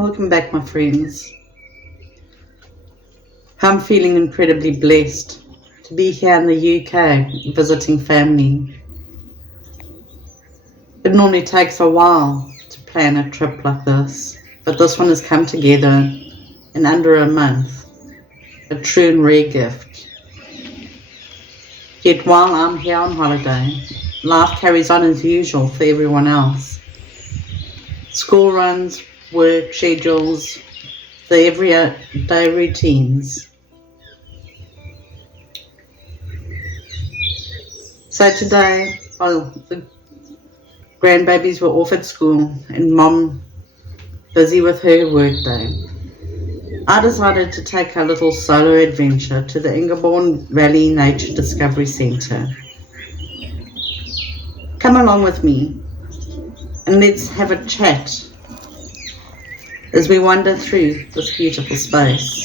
welcome back, my friends. I'm feeling incredibly blessed to be here in the UK visiting family. It normally takes a while to plan a trip like this, but this one has come together in under a month, a true and rare gift. Yet while I'm here on holiday, life carries on as usual for everyone else. School runs, work schedules, the everyday routines. So today, the grandbabies were off at school and Mom busy with her workday, I decided to take a little solo adventure to the Ingrebourne Valley Nature Discovery Centre. Come along with me and let's have a chat as we wander through this beautiful space.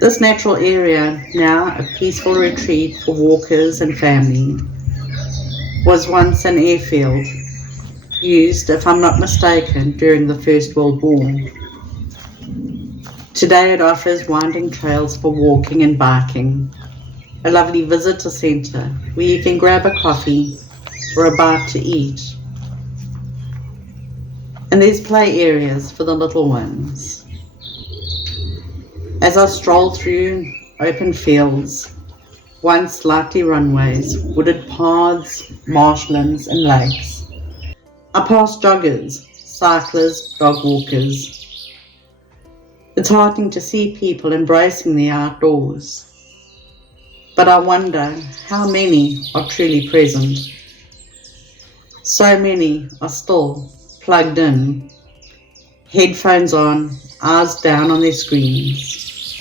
This natural area, now a peaceful retreat for walkers and family, was once an airfield, used, if I'm not mistaken, during the First World War. Today it offers winding trails for walking and biking, a lovely visitor centre where you can grab a coffee or a bite to eat. And there's play areas for the little ones. As I stroll through open fields, once likely runways, wooded paths, marshlands and lakes, I pass joggers, cyclists, dog walkers. It's heartening to see people embracing the outdoors. But I wonder how many are truly present. So many are still plugged in, headphones on, eyes down on their screens.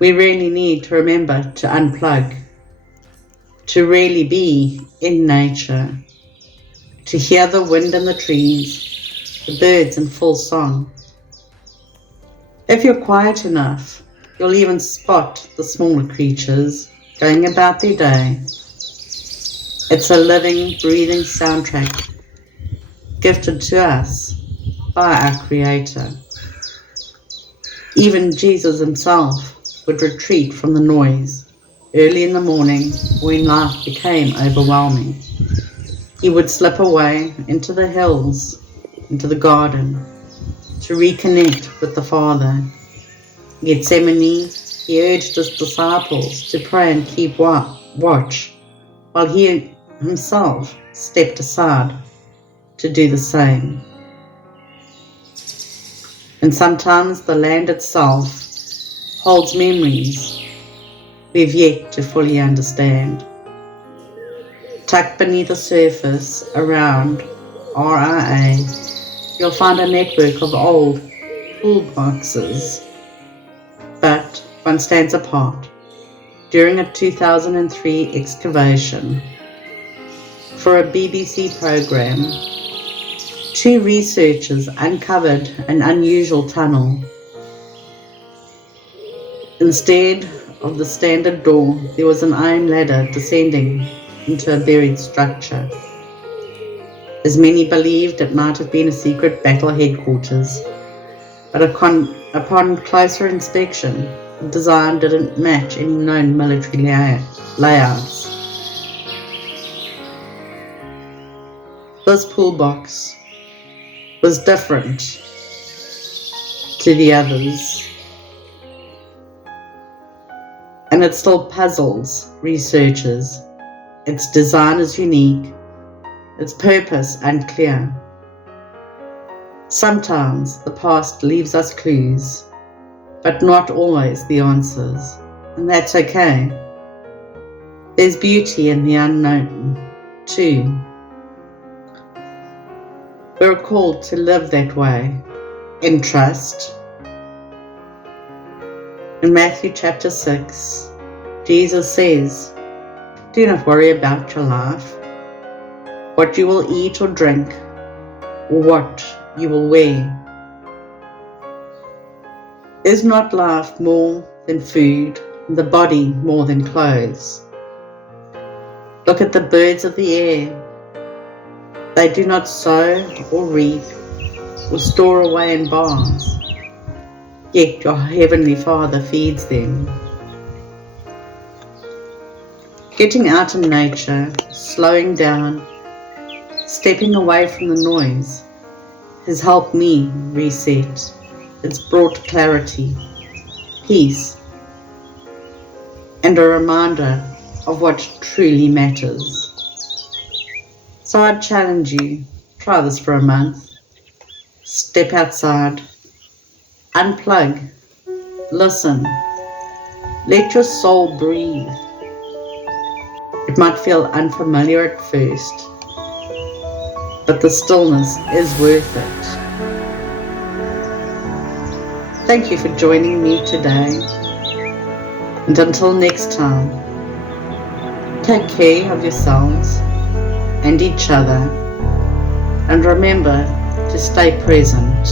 We really need to remember to unplug, to really be in nature, to hear the wind in the trees, the birds in full song. If you're quiet enough, you'll even spot the smaller creatures going about their day. It's a living, breathing soundtrack gifted to us by our Creator. Even Jesus himself would retreat from the noise early in the morning when life became overwhelming. He would slip away into the hills, into the garden, to reconnect with the Father. In Gethsemane, he urged his disciples to pray and keep watch, while he himself stepped aside to do the same. And sometimes the land itself holds memories we've yet to fully understand. Tucked beneath the surface around RIA, you'll find a network of old toolboxes, but one stands apart. During a 2003 excavation for a BBC programme, 2 researchers uncovered an unusual tunnel. Instead of the standard door, there was an iron ladder descending into a buried structure. As many believed it might have been a secret battle headquarters, but upon closer inspection, the design didn't match any known military layouts. This pool box was different to the others, and it still puzzles researchers. Its design is unique, its purpose unclear. Sometimes the past leaves us clues, but not always the answers, and that's okay. There's beauty in the unknown, too. We're called to live that way, in trust. In Matthew chapter 6, Jesus says, "Do not worry about your life, what you will eat or drink, or what you will wear. Is not life more than food, and the body more than clothes? Look at the birds of the air. They do not sow or reap or store away in barns, yet your heavenly Father feeds them. Getting out in nature, slowing down, stepping away from the noise has helped me reset. It's brought clarity, peace, and a reminder of what truly matters. So I challenge you, try this for a month. Step outside, unplug, listen, let your soul breathe. It might feel unfamiliar at first, but the stillness is worth it. Thank you for joining me today, and until next time, take care of yourselves and each other, and remember to stay present.